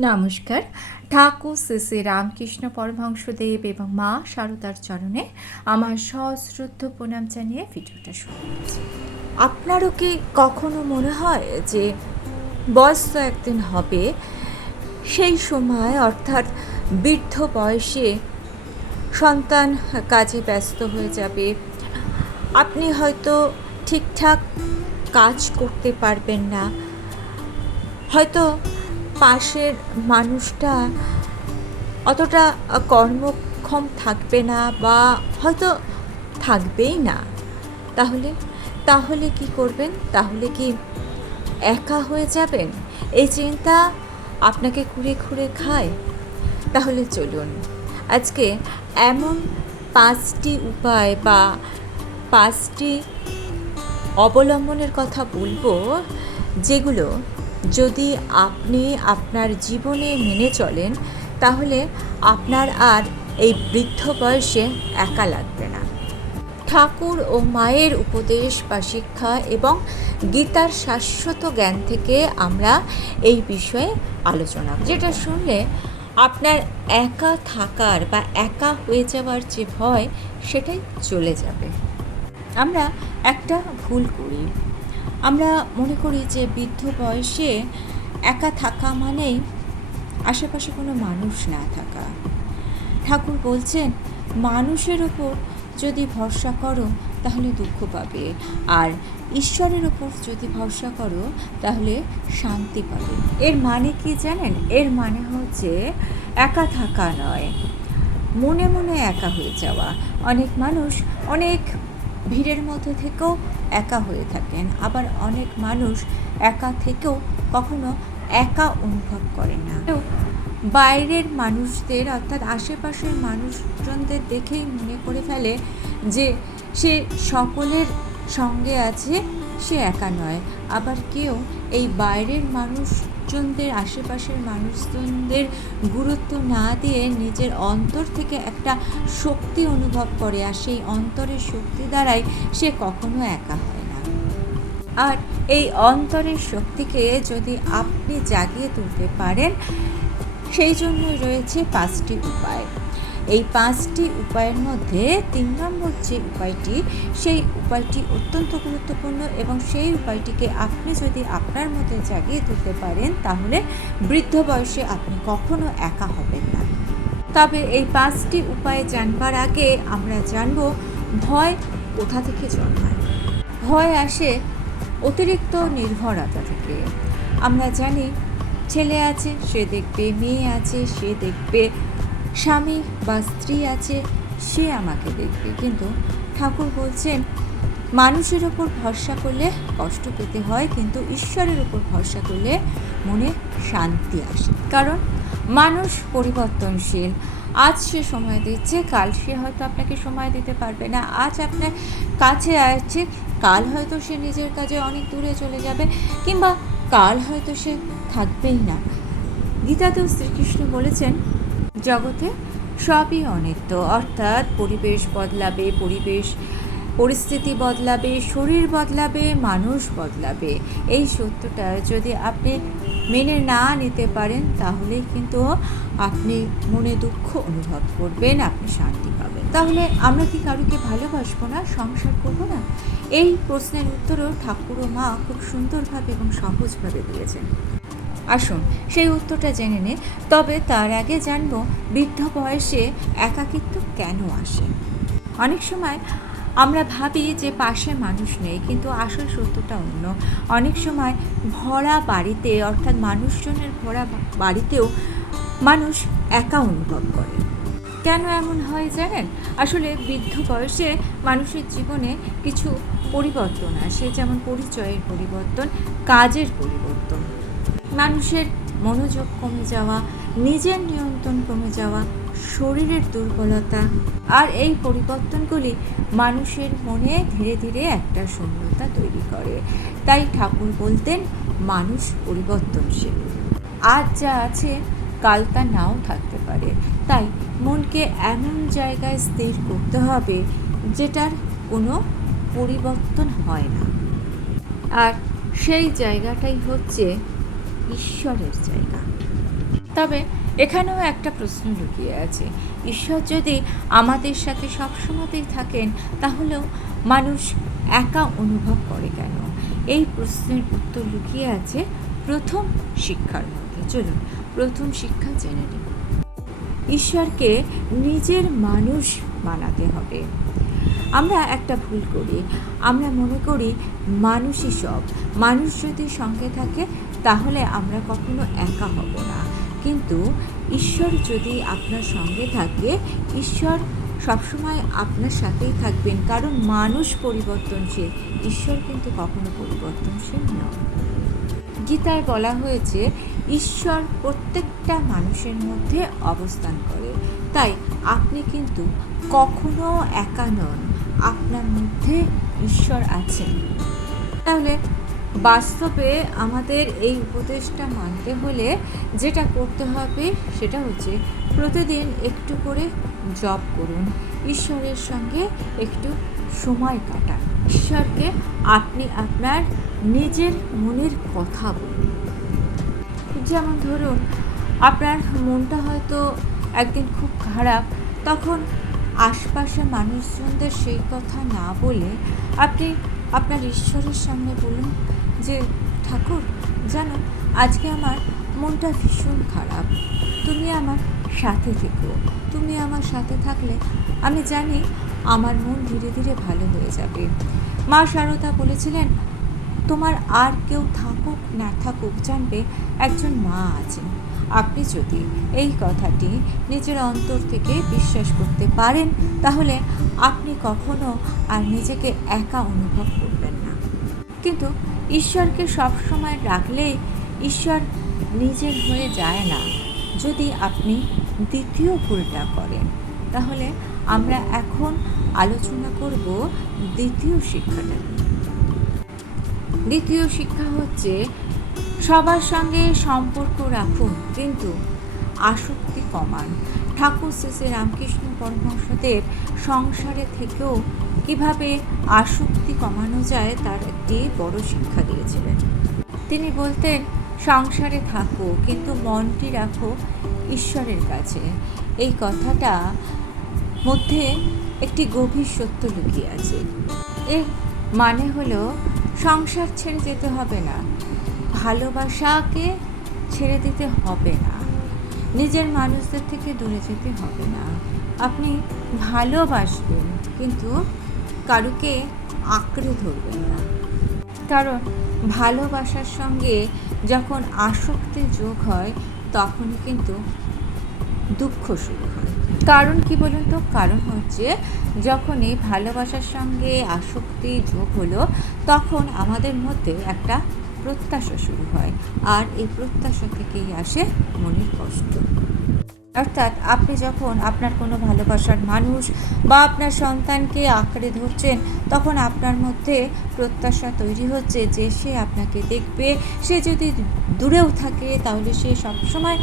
নমস্কার। ঠাকুর শ্রী শ্রী রামকৃষ্ণ পরমহংসদেব এবং মা শারদার চরণে আমার সশ্রদ্ধ প্রণাম জানিয়ে ভিডিওটা শুরু করছি। আপনারও কি কখনো মনে হয় যে বয়স তো একদিন হবে, সেই সময় অর্থাৎ বৃদ্ধ বয়সে সন্তান কাজে ব্যস্ত হয়ে যাবে, আপনি হয়তো ঠিকঠাক কাজ করতে পারবেন না, হয়তো পাশের মানুষটা অতটা কর্মক্ষম থাকবে না বা হয়তো থাকবেই না। তাহলে কি করবেন? তাহলে কি একা হয়ে যাবেন? এই চিন্তা আপনাকে ঘুরে ঘুরে খায়? তাহলে চলুন আজকে এমন 5টি উপায় বা 5টি অবলম্বনের কথা বলবো, যেগুলো যদি আপনি আপনার জীবনে মেনে চলেন তাহলে আপনার আর এই বৃদ্ধ বয়সে একা লাগবে না। ঠাকুর ও মায়ের উপদেশ বা শিক্ষা এবং গীতার শাশ্বত জ্ঞান থেকে আমরা এই বিষয়ে আলোচনা, যেটা শুনলে আপনার একা থাকার বা একা হয়ে যাওয়ার যে ভয়, সেটাই চলে যাবে। আমরা একটা ভুল করি, আমরা মনে করি যে বৃদ্ধ বয়সে একা থাকা মানেই আশেপাশে কোনো মানুষ না থাকা। ঠাকুর বলছেন, মানুষের ওপর যদি ভরসা করো তাহলে দুঃখ পাবে, আর ঈশ্বরের ওপর যদি ভরসা করো তাহলে শান্তি পাবে। এর মানে কি জানেন? এর মানে হচ্ছে একা থাকা নয়, মনে মনে একা হয়ে যাওয়া। অনেক মানুষ অনেক ভিড়ের মধ্যে থেকেও একা হয়ে থাকেন, আবার অনেক মানুষ একা থেকেও কখনো একা অনুভব করে না। বাইরের মানুষদের অর্থাৎ আশেপাশের মানুষজনদের দেখেই মনে করে ফেলে যে সে সকলের সঙ্গে আছে, সে একা নয়। আবার কেউ এই বাইরের মানুষজনদের, আশেপাশের মানুষজনদের গুরুত্ব না দিয়ে নিজের অন্তর থেকে একটা শক্তি অনুভব করে, আর সেই অন্তরের শক্তি দ্বারাই সে কখনো একা হয় না। আর এই অন্তরের শক্তিকে যদি আপনি জাগিয়ে তুলতে পারেন, সেই জন্যই রয়েছে 5টি উপায়। এই 5টি উপায়ের মধ্যে 3 নম্বর যে উপায়টি, সেই উপায়টি অত্যন্ত গুরুত্বপূর্ণ, এবং সেই উপায়টিকে আপনি যদি আপনার মধ্যে জাগিয়ে তুলতে পারেন তাহলে বৃদ্ধ বয়সে আপনি কখনো একা হবেন না। তবে এই 5টি উপায় জানবার আগে আমরা জানব ভয় কোথা থেকে জন্মায়। ভয় আসে অতিরিক্ত নির্ভরতা থেকে। আমরা জানি ছেলে আছে সে দেখবে, মেয়ে আছে সে দেখবে, স্বামী বা স্ত্রী আছে সে আমাকে দেখবে। কিন্তু ঠাকুর বলছেন, মানুষের ওপর ভরসা করলে কষ্ট পেতে হয়, কিন্তু ঈশ্বরের ওপর ভরসা করলে মনে শান্তি আসে। কারণ মানুষ পরিবর্তনশীল। আজ সে সময় দিচ্ছে, কাল সে হয়তো আপনাকে সময় দিতে পারবে না। আজ আপনার কাছে আছে, কাল হয়তো সে নিজের কাজে অনেক দূরে চলে যাবে, কিংবা কাল হয়তো সে থাকবেই না। গীতাতেও শ্রীকৃষ্ণ বলেছেন, জগতে সবই অনিত্য, অর্থাৎ পরিবেশ বদলাবে, পরিস্থিতি বদলাবে, শরীর বদলাবে, মানুষ বদলাবে। এই সত্যটা যদি আপনি মেনে না নিতে পারেন তাহলে কিন্তু আপনি মনে দুঃখ অনুভব করবেন, আপনি শান্তি পাবেন। তাহলে আমরা কি কারুকে ভালোবাসবো না, সংসার করবো না? এই প্রশ্নের উত্তরও ঠাকুর ও মা খুব সুন্দরভাবে এবং সহজভাবে দিয়েছেন। আসুন সেই উত্তরটা জেনে নে। তবে তার আগে জানবো বৃদ্ধ বয়সে একাকিত্ব কেন আসে। অনেক সময় আমরা ভাবি যে পাশে মানুষ নেই, কিন্তু আসল সত্যটা অন্য। অনেক সময় ভরা বাড়িতে, অর্থাৎ মানুষজনের ভরা বাড়িতেও মানুষ একা অনুভব করে। কেন এমন হয় জানেন? আসলে বৃদ্ধ বয়সে মানুষের জীবনে কিছু পরিবর্তন আসে, যেমন পরিচয়ের পরিবর্তন, কাজের পরিবর্তন, মানুষের মনোযোগ কমে যাওয়া, নিজের নিয়ন্ত্রণ কমে যাওয়া, শরীরের দুর্বলতা। আর এই পরিবর্তনগুলি মানুষের মনে ধীরে ধীরে একটা শূন্যতা তৈরি করে। তাই ঠাকুর বলতেন, মানুষ পরিবর্তনশীল। আজ যা আছে কাল তা নাও থাকতে পারে। তাই মনকে এমন জায়গায় স্থির করতে হবে যেটার কোনো পরিবর্তন হয় না, আর সেই জায়গাটাই হচ্ছে ঈশ্বরের জায়গা। তবে এখানেও একটা প্রশ্ন লুকিয়ে আছে, ঈশ্বর যদি আমাদের সাথে সবসময়তেই থাকেন তাহলেও মানুষ একা অনুভব করে কেন? এই প্রশ্নের উত্তর লুকিয়ে আছে প্রথম শিক্ষার মধ্যে। চলুন প্রথম শিক্ষা জেনে নিই। ঈশ্বরকে নিজের মানুষ বানাতে হবে। আমরা একটা ভুল করি, আমরা মনে করি মানুষই সব, মানুষ যদি সঙ্গে থাকে তাহলে আমরা কখনো একা হব না। কিন্তু ঈশ্বর যদি আপনার সঙ্গে থাকে, ঈশ্বর সবসময় আপনার সাথেই থাকবেন, কারণ মানুষ পরিবর্তনশীল, ঈশ্বর কিন্তু কখনো পরিবর্তনশীল নয়। গীতায় বলা হয়েছে ঈশ্বর প্রত্যেকটা মানুষের মধ্যে অবস্থান করে, তাই আপনি কিন্তু কখনো একা নন, আপনার মধ্যে ঈশ্বর আছেন। তাহলে বাস্তবে আমাদের এই উপদেশটা মানতে হলে যেটা করতে হবে সেটা হচ্ছে প্রতিদিন একটু করে জপ করুন, ঈশ্বরের সঙ্গে একটু সময় কাটান, ঈশ্বরকে আপনি আপনার নিজের মনের কথা বলুন। যেমন ধরুন আপনার মনটা হয়তো একদিন খুব খারাপ, তখন আশপাশে মানুষজনদের সেই কথা না বলে আপনি আপনার ঈশ্বরের সামনে বলুন যে ঠাকুর, জানো আজকে আমার মনটা ভীষণ খারাপ, তুমি আমার সাথে থেকো, তুমি আমার সাথে থাকলে আমি জানি আমার মন ধীরে ধীরে ভালো হয়ে যাবে। মা সারদা বলেছিলেন, তোমার আর কেউ থাকুক না থাকুক, জানবে একজন মা আছেন। আপনি যদি এই কথাটি নিজের অন্তর থেকে বিশ্বাস করতে পারেন তাহলে আপনি কখনো আর নিজেকে একা অনুভব করবেন না। কিন্তু ঈশ্বরকে সবসময় রাখলেই ঈশ্বর নিজের হয়ে যায় না। যদি আপনি দ্বিতীয় ভুলটা করেন, তাহলে আমরা এখন আলোচনা করব দ্বিতীয় শিক্ষাটা। দ্বিতীয় শিক্ষা হচ্ছে সবার সঙ্গে সম্পর্ক রাখুন কিন্তু আসক্তি কমান। ঠাকুর শ্রী শ্রী রামকৃষ্ণ পরমহংসদেব সংসারে থেকেও কিভাবে আসক্তি কমানো যায় তার একটি বড় শিক্ষা দিয়েছিলেন। তিনি বলতেন, সংসারে থাকো কিন্তু মনটি রাখো ঈশ্বরের কাছে। এই কথাটা মধ্যে একটি গভীর সত্য লুকিয়ে আছে। এর মানে হলো সংসার ছেড়ে যেতে হবে না, ভালোবাসাকে ছেড়ে দিতে হবে না, নিজের মানুষদের থেকে দূরে যেতে হবে না। আপনি ভালোবাসবেন কিন্তু কারুকে আঁকড়ে ধরবেন না, কারণ ভালোবাসার সঙ্গে যখন আসক্তি যোগ হয় তখনই কিন্তু দুঃখ শুরু হয়। কারণ কি বলুন তো? কারণ হচ্ছে যখনই ভালোবাসার সঙ্গে আসক্তি যোগ হলো তখন আমাদের মধ্যে একটা প্রত্যাশা শুরু হয়, আর এই প্রত্যাশা থেকেই আসে মনের কষ্ট। অর্থাৎ আপনি যখন আপনার কোনো ভালোবাসার মানুষ বা আপনার সন্তানকে আঁকড়ে ধরছেন তখন আপনার মধ্যে প্রত্যাশা তৈরি হচ্ছে যে সে আপনাকে দেখবে, সে যদি দূরেও থাকে তাহলে সে সবসময়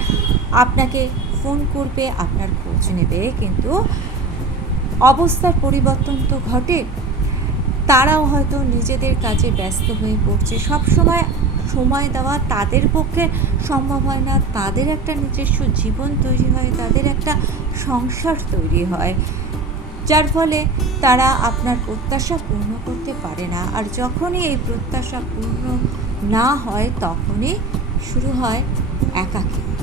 আপনাকে ফোন করবে, আপনার খোঁজ নেবে। কিন্তু অবস্থার পরিবর্তন তো ঘটে, তারাও হয়তো নিজেদের কাজে ব্যস্ত হয়ে পড়ছে, সবসময় সময় দেওয়া তাদের পক্ষে সম্ভব হয় না, তাদের একটা নিজস্ব জীবন তৈরি হয়, তাদের একটা সংসার তৈরি হয়, যার ফলে তারা আপনার প্রত্যাশা পূর্ণ করতে পারে না। আর যখনই এই প্রত্যাশা পূর্ণ না হয় তখনই শুরু হয় একাকিত্ব।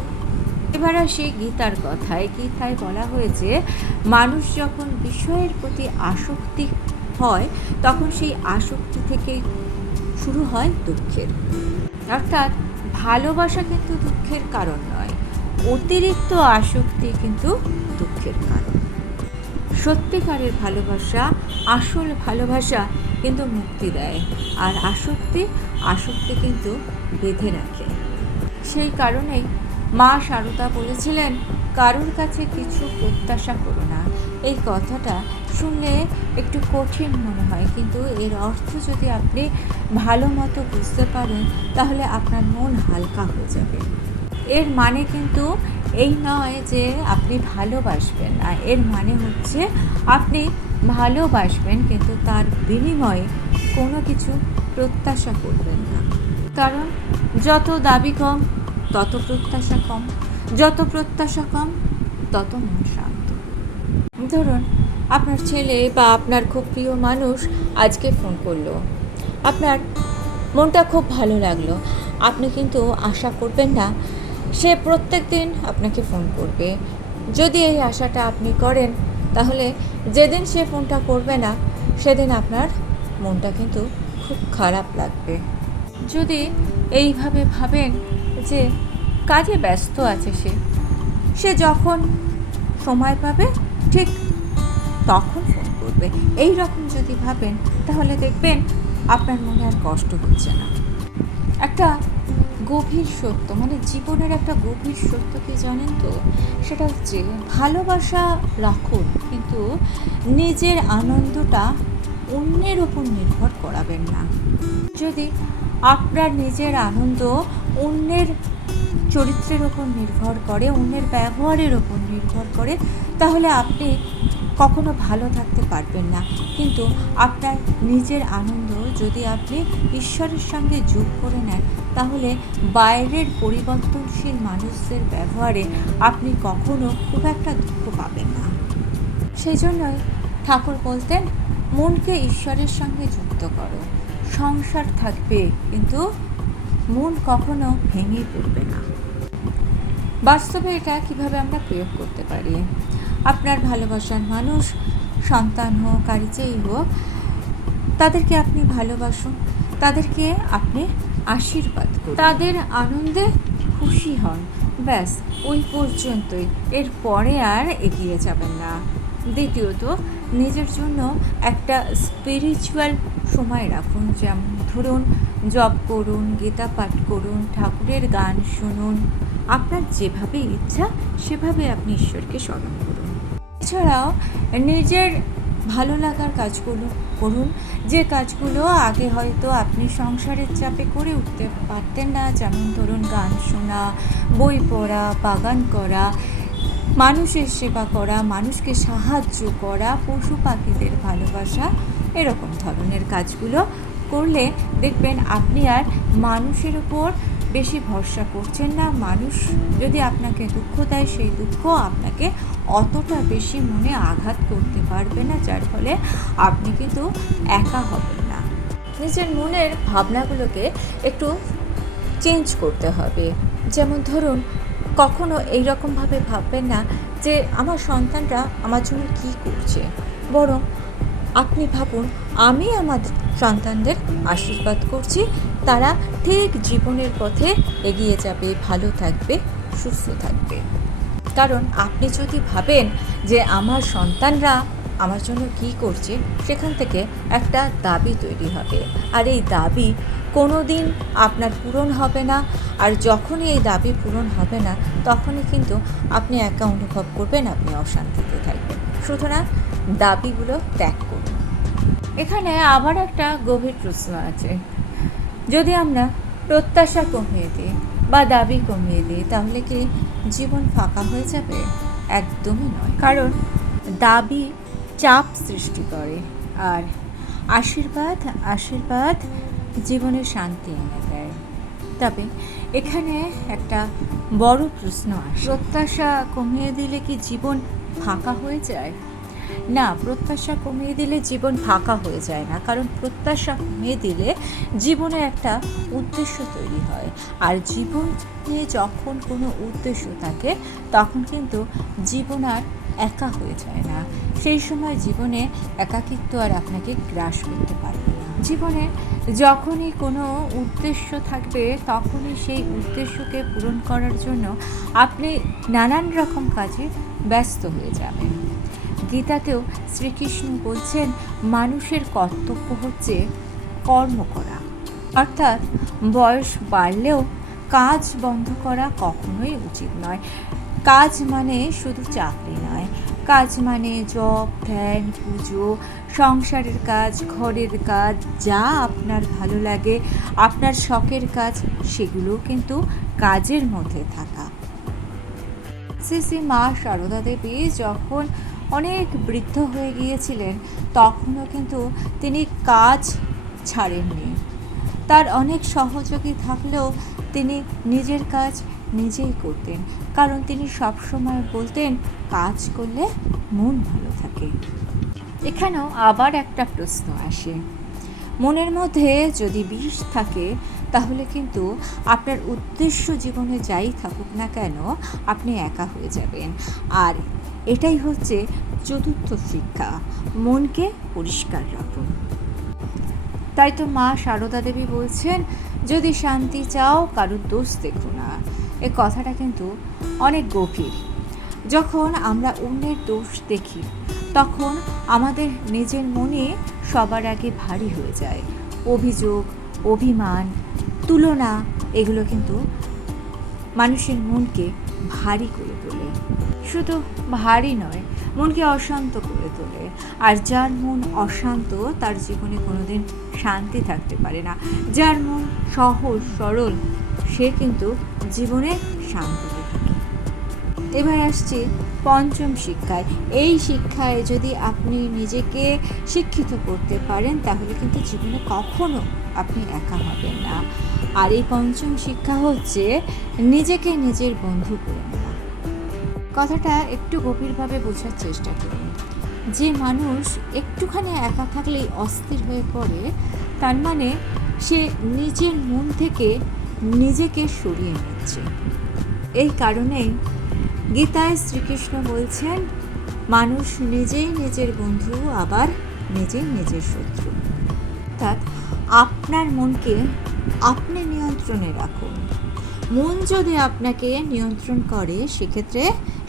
এবার আসি গীতার কথায়। গীতায় বলা হয়েছে মানুষ যখন বিষয়ের প্রতি আসক্তি হয় তখন সেই আসক্তি থেকেই শুরু হয় দুঃখের। অর্থাৎ ভালোবাসা কিন্তু দুঃখের কারণ নয়, অতিরিক্ত আসক্তি কিন্তু দুঃখের কারণ। সত্যিকারের ভালোবাসা, আসল ভালোবাসা কিন্তু মুক্তি দেয়, আর আসক্তি কিন্তু বেঁধে রাখে। সেই কারণেই মা সারদা বলেছিলেন, কারোর কাছে কিছু প্রত্যাশা করো না। এই কথাটা শুনলে একটু কঠিন মনে হয়, কিন্তু এর অর্থ যদি আপনি ভালো মতো বুঝতে পারেন তাহলে আপনার মন হালকা হয়ে যাবে। এর মানে কিন্তু এই নয় যে আপনি ভালোবাসবেন না, এর মানে হচ্ছে আপনি ভালোবাসবেন কিন্তু তার বিনিময়ে কোনো কিছু প্রত্যাশা করবেন না। কারণ যত দাবি কম তত প্রত্যাশা কম, যত প্রত্যাশা কম তত মন শান্ত। ধরুন আপনার ছেলে বা আপনার খুব প্রিয় মানুষ আজকে ফোন করলো, আপনার মনটা খুব ভালো লাগলো, আপনি কিন্তু আশা করবেন না সে প্রত্যেক দিন আপনাকে ফোন করবে। যদি এই আশাটা আপনি করেন তাহলে যেদিন সে ফোনটা করবে না সেদিন আপনার মনটা কিন্তু খুব খারাপ লাগবে। যদি এইভাবে ভাবেন যে কাজে ব্যস্ত আছে সে যখন সময় পাবে ঠিক তখন ফোন করবে, এই রকম যদি ভাবেন তাহলে দেখবেন আপনার মনে আর কষ্ট হচ্ছে না। একটা গভীর সত্য, মানে জীবনের একটা গভীর সত্য কি জানেন তো, সেটা হচ্ছে ভালোবাসা রাখুন কিন্তু নিজের আনন্দটা অন্যের ওপর নির্ভর করাবেন না। যদি আপনার নিজের আনন্দ অন্যের চরিত্রের ওপর নির্ভর করে, অন্যের ব্যবহারের ওপর নির্ভর করে, তাহলে আপনি কখনো ভালো থাকতে পারবেন না। কিন্তু আপনার নিজের আনন্দ যদি আপনি ঈশ্বরের সঙ্গে যোগ করে নেন তাহলে বাইরের পরিবর্তনশীল মানুষদের ব্যবহারে আপনি কখনো খুব একটা দুঃখ পাবেন না। সেই জন্যই ঠাকুর বলতেন, মনকে ঈশ্বরের সঙ্গে যুক্ত করো, সংসার থাকবে কিন্তু মন কখনো ভেঙে পড়বে না। বাস্তবে এটা কিভাবে আমরা প্রয়োগ করতে পারি? আপনার ভালোবাসার মানুষ, সন্তান হোক আর যেই হোক, তাদেরকে আপনি ভালোবাসুন, তাদেরকে আপনি আশীর্বাদ করুন, তাদের আনন্দে খুশি হন, ব্যাস ওই পর্যন্তই, এর পরে আর এগিয়ে যাবেন না। দ্বিতীয়ত, নিজের জন্য একটা স্পিরিচুয়াল সময় রাখুন, যেমন ধরুন জপ করুন, গীতা পাঠ করুন, ঠাকুরের গান শুনুন, আপনার যেভাবে ইচ্ছা সেভাবে আপনি ঈশ্বরকে স্মরণ করুন। এছাড়াও নিজের ভালো লাগার কাজগুলো করুন, যে কাজগুলো আগে হয়তো আপনি সংসারের চাপে করে উঠতে পারতেন না, যেমন ধরুন গান শোনা, বই পড়া, বাগান করা, মানুষের সেবা করা, মানুষকে সাহায্য করা, পশু পাখিদের ভালোবাসা, এরকম ধরনের কাজগুলো করলে দেখবেন আপনি আর মানুষের উপর বেশি ভরসা করছেন না। মানুষ যদি আপনাকে দুঃখ দেয় সেই দুঃখ আপনাকে অতটা বেশি মনে আঘাত করতে পারবে না, যার ফলে আপনি কিন্তু একা হবেন না। নিজের মনের ভাবনাগুলোকে একটু চেঞ্জ করতে হবে। যেমন ধরুন কখনো এইরকমভাবে ভাববেন না যে আমার সন্তানরা আমার জন্য কী করছে, বরং আপনি ভাবুন আমি আমার সন্তানদের আশীর্বাদ করছি, তারা ঠিক জীবনের পথে এগিয়ে যাবে, ভালো থাকবে, সুস্থ থাকবে। কারণ আপনি যদি ভাবেন যে আমার সন্তানরা আমার জন্য কী করছে, সেখান থেকে একটা দাবি তৈরি হবে, আর এই দাবি কোনো দিন আপনার পূরণ হবে না। আর যখনই এই দাবি পূরণ হবে না তখনই কিন্তু আপনি একা অনুভব করবেন, আপনি অশান্তিতে থাকবেন। সুতরাং দাবিগুলো ত্যাগ করুন। এখানে আবার একটা গভীর প্রশ্ন আছে, যদি আমরা প্রত্যাশা কমিয়ে দিই বা দাবি কমিয়ে দিই তাহলে কি জীবন ফাঁকা হয়ে যাবে? একদমই নয়, কারণ দাবি চাপ সৃষ্টি করে আর আশীর্বাদ জীবনের শান্তি এনে দেয়। তবে এখানে একটা বড় প্রশ্ন আসে, প্রত্যাশা কমিয়ে দিলে কি জীবন ফাঁকা হয়ে যায়? না, প্রত্যাশা কমিয়ে দিলে জীবন ফাঁকা হয়ে যায় না, কারণ প্রত্যাশা কমিয়ে দিলে জীবনে একটা উদ্দেশ্য তৈরি হয়, আর জীবনে যখন কোনো উদ্দেশ্য থাকে তখন কিন্তু জীবন আর একা হয়ে যায় না। সেই সময় জীবনে একাকিত্ব আর আপনাকে গ্রাস করতে পারবে না। জীবনে যখনই কোনো উদ্দেশ্য থাকবে তখনই সেই উদ্দেশ্যকে পূরণ করার জন্য আপনি নানান রকম কাজে ব্যস্ত হয়ে যাবেন। গীতাতেও শ্রীকৃষ্ণ বলছেন মানুষের কর্তব্য হচ্ছে কর্ম করা, অর্থাৎ বয়স বাড়লেও কাজ বন্ধ করা কখনোই উচিত নয়। কাজ মানে শুধু চাকরি নয়, কাজ মানে জপ, ধ্যান, পুজো, সংসারের কাজ, ঘরের কাজ, যা আপনার ভালো লাগে, আপনার শখের কাজ, সেগুলো কিন্তু কাজের মধ্যে থাকা। শ্রী মা সারদা দেবী যখন অনেক বৃদ্ধ হয়ে গিয়েছিলেন তখনও কিন্তু তিনি কাজ ছাড়েননি। তার অনেক সহযোগী থাকলেও তিনি নিজের কাজ নিজেই করতেন, কারণ তিনি সবসময় বলতেন কাজ করলে মন ভালো থাকে। এখানেও আবার একটা প্রশ্ন আসে, মনের মধ্যে যদি বিষ থাকে তাহলে কিন্তু আপনার উদ্দেশ্য জীবনে যাই থাকুক না কেন আপনি একা হয়ে যাবেন। আর এটাই হচ্ছে চতুর্থ শিক্ষা, মনকে পরিষ্কার রাখুন। তাই তো মা সারদা দেবী বলছেন, যদি শান্তি চাও কারোর দোষ দেখো না। এ কথাটা কিন্তু অনেক গভীর। যখন আমরা অন্যের দোষ দেখি তখন আমাদের নিজের মনে সবার আগে ভারী হয়ে যায় অভিযোগ, অভিমান, তুলনা। এগুলো কিন্তু মানুষের মনকে ভারী করে তোলে। শুধু ভারী নয়, মনকে অশান্ত করে তোলে। আর যার মন অশান্ত তার জীবনে কোনোদিন শান্তি থাকতে পারে না। যার মন সহজ সরল সে কিন্তু জীবনে শান্তিতে থাকে। এবার আসছি পঞ্চম শিক্ষায়। এই শিক্ষায় যদি আপনি নিজেকে শিক্ষিত করতে পারেন তাহলে কিন্তু জীবনে কখনো আপনি একা হবেন না। আর এই পঞ্চম শিক্ষা হচ্ছে নিজেকে নিজের বন্ধু করে নেওয়া। কথাটা একটু গভীরভাবে বোঝার চেষ্টা করুন। যে মানুষ একটুখানি একা থাকলেই অস্থির হয়ে পড়ে, তার মানে সে নিজের মন থেকে নিজেকে সরিয়ে নিচ্ছে। এই কারণেই গীতায় শ্রীকৃষ্ণ বলছেন, মানুষ নিজেই নিজের বন্ধু, আবার নিজেই নিজের শত্রু। অর্থাৎ আপনার মনকে আপনি নিয়ন্ত্রণে রাখুন। মন যদি আপনাকে নিয়ন্ত্রণ করে সেক্ষেত্রে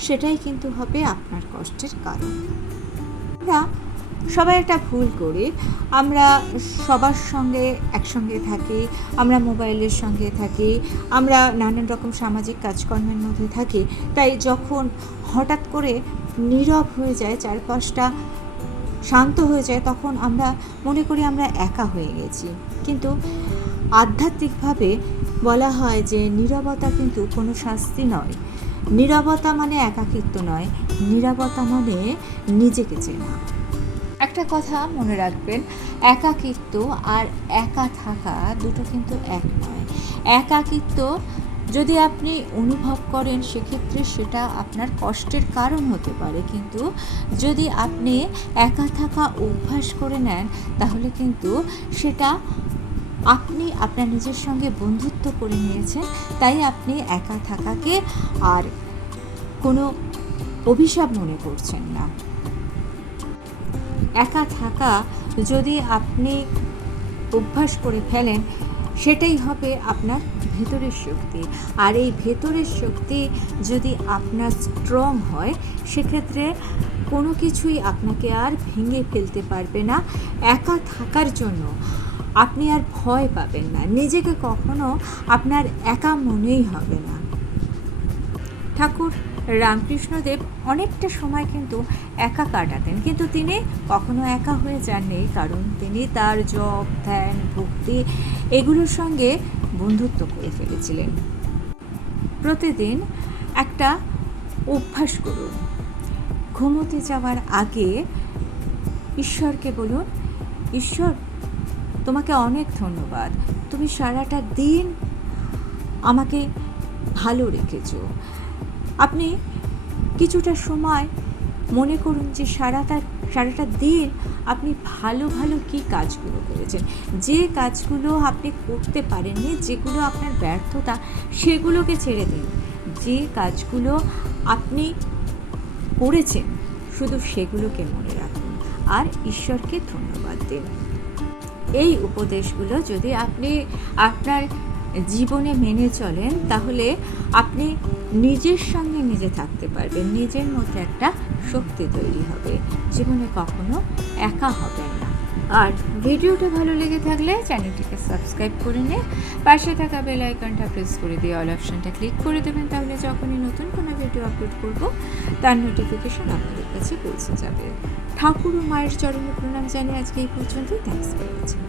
সেটাই কিন্তু হবে আপনার কষ্টের কারণ। আমরা সবাই একটা ভুল করি, আমরা সবার সঙ্গে একসঙ্গে থাকি, আমরা মোবাইলের সঙ্গে থাকি, আমরা নানান রকম সামাজিক কাজকর্মের মধ্যে থাকি। তাই যখন হঠাৎ করে নীরব হয়ে যায়, চারপাশটা শান্ত হয়ে যায়, তখন আমরা মনে করি আমরা একা হয়ে গেছি। কিন্তু আধ্যাত্মিকভাবে বলা হয় যে নীরবতা কিন্তু কোনো শাস্তি নয়। নীরবতা মানে একাকিত্ব নয়, নীরবতা মানে নিজেকে চেনা। একটা কথা মনে রাখবেন, একাকিত্ব আর একা থাকা দুটো কিন্তু এক নয়। একাকিত্ব যদি আপনি অনুভব করেন সেক্ষেত্রে সেটা আপনার কষ্টের কারণ হতে পারে, কিন্তু যদি আপনি একা থাকা অভ্যাস করে নেন তাহলে কিন্তু সেটা আপনি আপনার নিজের সঙ্গে বন্ধুত্ব করে নিয়েছেন। তাই আপনি একা থাকাকে আর কোনো অভিশাপ মনে করছেন না। একা থাকা যদি আপনি অভ্যাস করে ফেলেন সেটাই হবে আপনার ভেতরের শক্তি। আর এই ভেতরের শক্তি যদি আপনার স্ট্রং হয় সেক্ষেত্রে কোনো কিছুই আপনাকে আর ভেঙে ফেলতে পারবে না। একা থাকার জন্য আপনি আর ভয় পাবেন না, নিজেকে কখনো আপনার একা মনেই হবে না। ঠাকুর রামকৃষ্ণদেব অনেকটা সময় কিন্তু একা কাটাতেন, কিন্তু তিনি কখনো একা হয়ে যাননি, কারণ তিনি তার জপ, ধ্যান, ভক্তি এগুলোর সঙ্গে বন্ধুত্ব করে ফেলেছিলেন। প্রতিদিন একটা অভ্যাস করুন, ঘুমোতে যাওয়ার আগে ঈশ্বরকে বলুন, ঈশ্বর তোমাকে অনেক ধন্যবাদ, তুমি সারাটা দিন আমাকে ভালো রেখেছো। আপনি কিছুটা সময় মনে করুন যে সারাটা দিন আপনি ভালো ভালো কী কাজগুলো করেছেন, যে কাজগুলো আপনি করতে পারেননি, যেগুলো আপনার ব্যর্থতা, সেগুলোকে ছেড়ে দিন। যে কাজগুলো আপনি করেছেন শুধু সেগুলোকে মনে রাখুন আর ঈশ্বরকে ধন্যবাদ দিন। এই উপদেশগুলো যদি আপনি আপনার জীবনে মেনে চলেন তাহলে আপনি নিজের সঙ্গে নিজে থাকতে পারবেন, নিজের মধ্যে একটা শক্তি তৈরি হবে, জীবনে কখনো একা হবেন না। আর ভিডিওটা ভালো লেগে থাকলে চ্যানেলটিকে সাবস্ক্রাইব করে নিয়ে পাশে থাকা বেল আইকনটা প্রেস করে দিয়ে অল অপশনটা ক্লিক করে দেবেন, তাহলে যখনই নতুন কোনো ভিডিও আপলোড করব তার নোটিফিকেশন আপনাদের কাছে পৌঁছে যাবে। ঠাকুর ও মায়ের চরণে প্রণাম জানিয়ে আজকে এই পর্যন্তই। Thanks for watching.